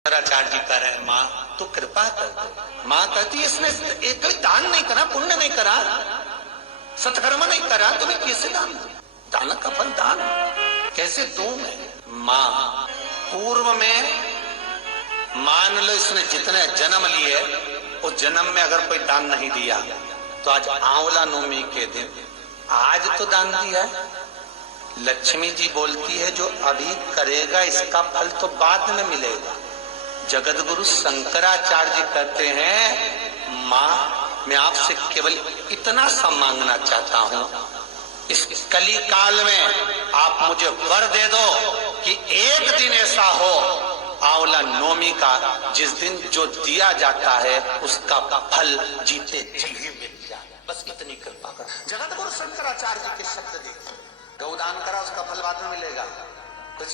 शंकराचार्य जी कह रहे हैं माँ तो कृपा कर दो। माँ कहती इसने एक दान नहीं करा, पुण्य नहीं करा, सत्कर्म नहीं करा, तुम्हें कैसे दान दूं? दान का फल दान कैसे दूं मैं? माँ पूर्व में मान लो इसने जितने जन्म लिए उस जन्म में अगर कोई दान नहीं दिया तो आज आंवला नवमी के दिन आज तो दान दिया है। लक्ष्मी जी बोलती है जो अभी करेगा इसका फल तो बाद में मिलेगा। जगत गुरु शंकराचार्य जी कहते हैं माँ मैं आपसे केवल इतना सा मांगना चाहता हूँ, इस कली काल में आप मुझे वर दे दो कि एक दिन ऐसा हो आंवला नवमी का जिस दिन जो दिया जाता है उसका फल जीते जी मिल जाए। बस इतनी कृपा कर। जगत गुरु शंकराचार्य जी के शब्द देखिए, गौदान करा उसका फल बाद में मिलेगा, कुछ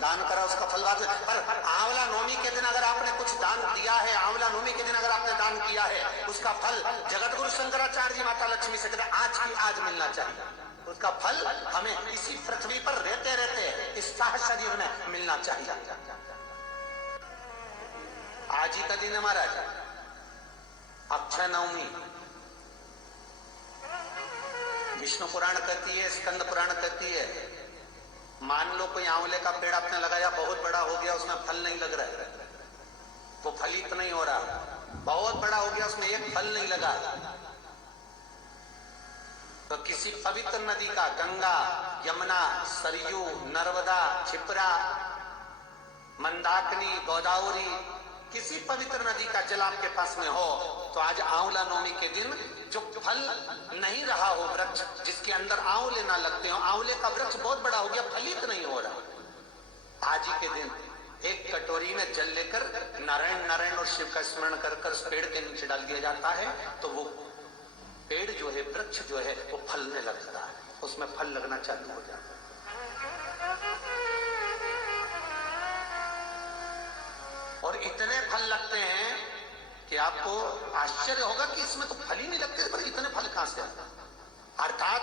दान करा उसका फल बाद में। पर आंवला नवमी के दिन अगर आपने कुछ दान दिया है, आंवला नवमी के दिन अगर आपने दान किया है, उसका फल जगत गुरु शंकराचार्य जी माता लक्ष्मी से कहते आज की आज मिलना चाहिए। उसका फल हमें इसी पृथ्वी पर रहते रहते इस साह शरीर में मिलना चाहिए। आज ही का दिन है महाराज, अक्षय नवमी। विष्णु पुराण कहती है, स्कंद पुराण कहती है, मान लो कोई आंवले का पेड़ आपने लगाया, बहुत बड़ा हो गया, उसमें फल नहीं लग रहा है, तो फलित नहीं हो रहा। बहुत बड़ा हो गया, उसमें एक फल नहीं लगा, तो किसी पवित्र नदी का, गंगा, यमुना, सरयू, नर्मदा, क्षिप्रा, मंदाकिनी, गोदावरी, किसी पवित्र नदी का जल आपके पास में हो तो आज आंवला नवमी के दिन जो फल नहीं रहा हो, वृक्ष जिसके अंदर आंवले ना लगते हो, आंवले का वृक्ष बहुत बड़ा हो गया, फलित नहीं हो रहा, आज ही के दिन एक कटोरी में जल लेकर नारायण नारायण और शिव का स्मरण कर कर उस पेड़ के नीचे डाल दिया जाता है तो वो पेड़ जो है, वृक्ष जो है वो फलने लगता है, उसमें फल लगना चालू हो जाता है। और इतने फल लगते हैं कि आपको आश्चर्य होगा कि इसमें तो फल ही नहीं लगते, पर इतने फल कहां से? अर्थात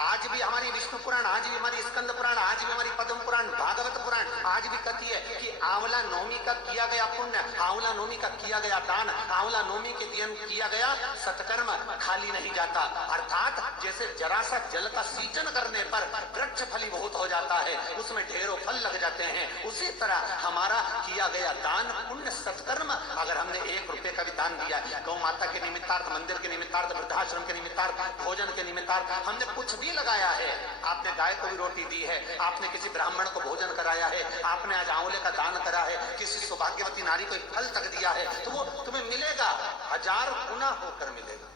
आज भी हमारी विष्णु पुराण, आज भी हमारी स्कंद पुराण, आज भी हमारी पद्म पुराण, भागवत पुराण आज भी कहती है कि आंवला नवमी का किया गया पुण्य, आंवला नवमी का किया गया दान, आंवला नवमी के दिन किया गया सत्कर्म खाली नहीं जाता। अर्थात जैसे जरा सा जल का सींचन करने पर वृक्ष फलीभूत हो जाता है, उसमें ढेरों फल लग जाते हैं, उसी तरह हमारा किया गया दान पुण्य सत्कर्म, अगर हमने 1 रुपए का भी दान दिया, गौ माता के निमित्तार्थ, मंदिर के निमित्तार्थ, वृद्धाश्रम के निमित्तार्थ, भोजन के निमित्तार्थ हमने कुछ भी लगाया है, आपने गाय को भी रोटी दी है, आपने किसी ब्राह्मण को भोजन कराया है, आपने आज आंवले का दान करा है, किसी सौभाग्यवती नारी को फल तक दिया है, तो वो तुम्हें मिलेगा, 1000 गुना होकर मिलेगा।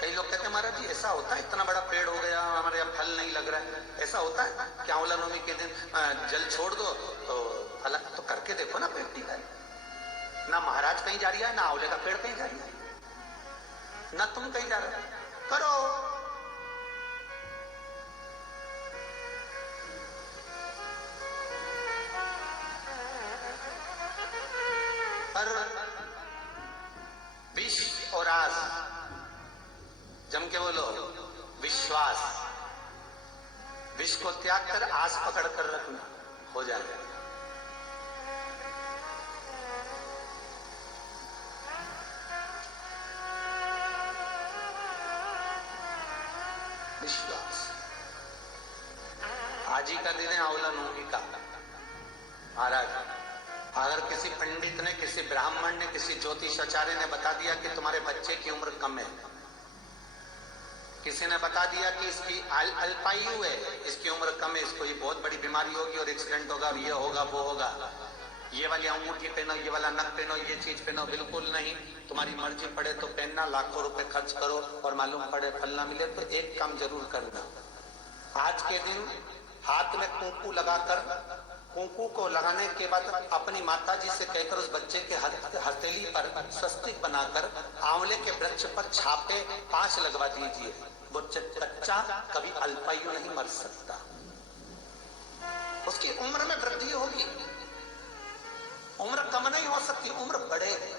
कई लोग कहते हैं महाराज जी ऐसा होता है, इतना बड़ा पेड़ हो गया हमारे यहाँ फल नहीं लग रहा है, ऐसा होता है कि आंवला नवमी के दिन जल छोड़ दो तो फल? तो करके देखो ना, पेटी का ना महाराज कहीं जा रही है, ना आंवले का पेड़ कहीं जा रही है, ना तुम कहीं जा रहे, करो। पर विष और आस, जम के बोलो विश्वास, विष को त्याग कर आस पकड़ कर रखना, हो जाएगा। विश्वास। आज ही का दिन है आंवला नवमी का। महाराज अगर किसी पंडित ने, किसी ब्राह्मण ने, किसी ज्योतिषाचार्य ने बता दिया कि तुम्हारे बच्चे की उम्र कम है, किसी ने बता दिया कि इसकी अल्पायु है, इसकी उम्र कम है, इसको ये बहुत बड़ी बीमारी होगी और एक्सीडेंट होगा, ये होगा वो होगा, ये वाली अंगूठी पहनो, ये वाला नक पहनो, ये चीज पहनो, बिल्कुल नहीं, तुम्हारी मर्जी पड़े तो पहनना, लाखों रुपए खर्च करो और मालूम पड़े फल ना मिले तो एक काम जरूर करना, आज के दिन हाथ में कुंकू लगाकर, कुंकू को लगाने के बाद अपनी माता जी से कहकर उस बच्चे के हथेली पर स्वस्तिक बनाकर आंवले के वृक्ष पर छापे 5 लगवा दीजिए। वो बच्चा कभी अल्पायु नहीं मर सकता, उसकी उम्र में वृद्धि होगी, उम्र कम नहीं हो सकती, उम्र बढ़ेगी।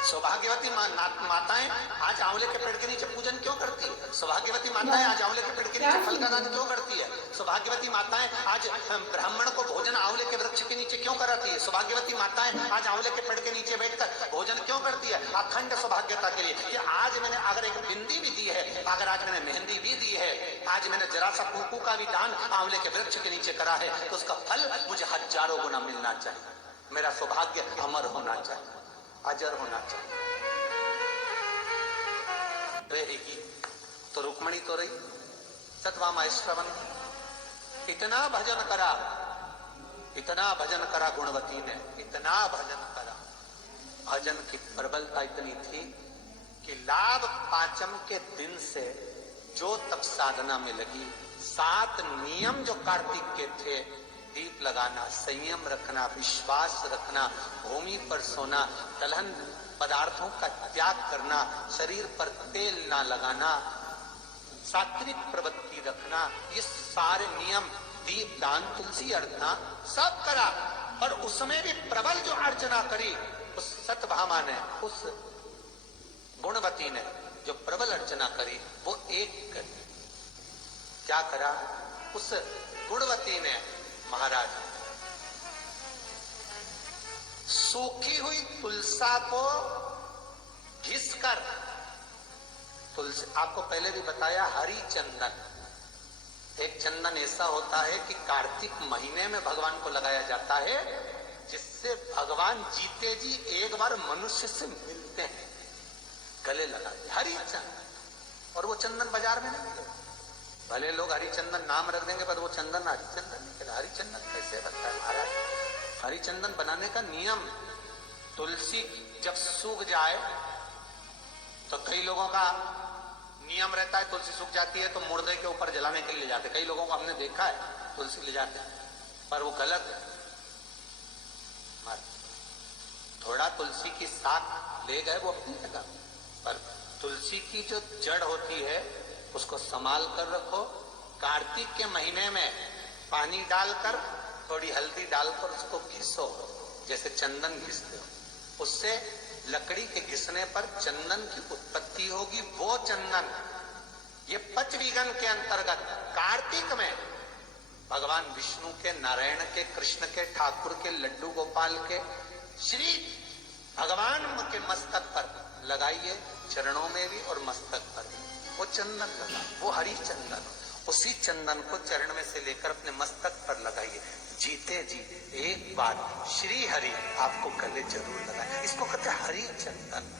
सौभाग्यवती माताएं आज आंवले के पेड़ के नीचे पूजन क्यों करती है? सौभाग्यवती माताएं आज आंवले के पेड़ के नीचे फल का दान क्यों करती है? सौभाग्यवती माताएं आज ब्राह्मण को भोजन आंवले के वृक्ष के नीचे क्यों कराती है? सौभाग्यवती माताएं आज आंवले के पेड़ के नीचे बैठकर भोजन क्यों करती है? अखंड सौभाग्यता के लिए कि आज मैंने अगर एक बिंदी भी दी है, अगर आज मैंने मेहंदी भी दी है, आज मैंने जरा सा कुंकू का भी दान आंवले के वृक्ष के नीचे करा है, तो उसका फल मुझे हजारों गुना मिलना चाहिए। मेरा सौभाग्य अमर होना चाहिए, अजर होना चाहिए। रहेगी तो रुक्मणी तो रही, सतभामा श्रवण, इतना भजन करा, इतना भजन करा गुणवती ने, इतना भजन करा। भजन की प्रबलता इतनी थी कि लाभ पांचम के दिन से जो तप साधना में लगी, 7 नियम जो कार्तिक के थे, दीप लगाना, संयम रखना, विश्वास रखना, भूमि पर सोना, दलहन पदार्थों का त्याग करना, शरीर पर तेल ना लगाना, सात्विक प्रवृत्ति रखना, ये सारे नियम, दीप दान, तुलसी अर्चना सब करा। और उसमें भी प्रबल जो अर्चना करी उस सतभामा ने, उस गुणवती ने जो प्रबल अर्चना करी, वो एक करी। क्या करा? उस गुणवती ने महाराज सूखी हुई तुलसा को घिसकर, तुलसी आपको पहले भी बताया, हरी चंदन, एक चंदन ऐसा होता है कि कार्तिक महीने में भगवान को लगाया जाता है, जिससे भगवान जीते जी एक बार मनुष्य से मिलते हैं, गले लगाते, हरी चंदन। और वो चंदन बाजार में नहीं मिलेगा, भले लोग हरिचंदन नाम रख देंगे, पर वो चंदन हरिचंदन नहीं कहता। हरिचंदन कैसे बनता है महाराज? हरिचंदन बनाने का नियम, तुलसी जब सूख जाए तो कई लोगों का नियम रहता है, तुलसी सूख जाती है तो मुर्दे के ऊपर जलाने के लिए ले जाते। कई लोगों को हमने देखा है तुलसी ले जाते हैं, पर वो गलत है। थोड़ा तुलसी की शाख ले गए वो अपनी जगह, पर तुलसी की जो जड़ होती है उसको संभाल कर रखो। कार्तिक के महीने में पानी डालकर थोड़ी हल्दी डालकर उसको घिसो, जैसे चंदन घिसते हो। उससे लकड़ी के घिसने पर चंदन की उत्पत्ति होगी। वो चंदन, ये पंचविगन के अंतर्गत कार्तिक में भगवान विष्णु के, नारायण के, कृष्ण के, ठाकुर के, लड्डू गोपाल के, श्री भगवान के मस्तक पर लगाइए, चरणों में भी और मस्तक पर भी वो चंदन लगा, वो हरी चंदन। उसी चंदन को चरण में से लेकर अपने मस्तक पर लगाइए। जीते जी एक बार श्री हरि आपको गले जरूर लगाए। इसको कहते हैं हरी चंदन।